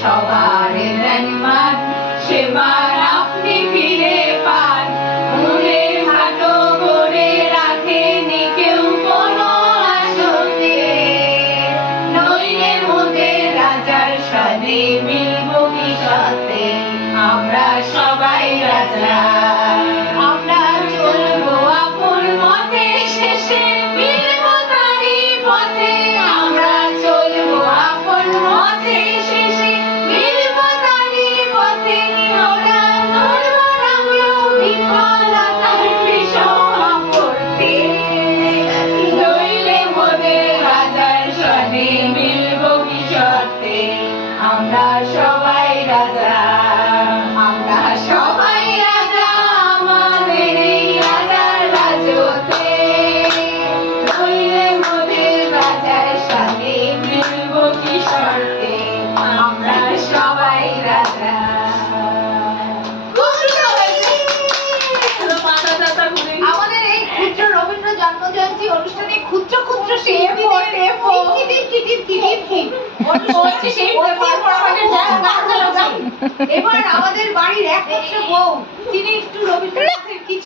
সবার মান সেবার আপনি ফিরে পান মনে ভাটো করে রাখেনি কেউ কোনো আসতে নইলে মোদের রাজার সাথে মিলবো কি সাথে আমরা সবাই রাজা আমরা চলবো আপন মতে শেষে মিলবো তারই পথে আমরা চলবো আপন মতে শেষে মিলবো তারই পথে আমরা নড়বো নামলো বিফলতার বিষম করতে নইলে মোদের রাজার সনে মিলবো কি সত্যে আমরা সবাই রাজা আমরা সবাই রাজা আমাদের এই রাজার রাজত্বে নইলে মোদের রাজার সাথে মিলবো কি শর্তে আমরা সবাই রাজা আমাদের এই ক্ষুদ্র রবীন্দ্র জন্মজয়ন্তী অনুষ্ঠানে ক্ষুদ্র ক্ষুদ্র এবার আমাদের বাড়ির একমাত্র বউ তিনি একটু রবীন্দ্রনাথের কিছু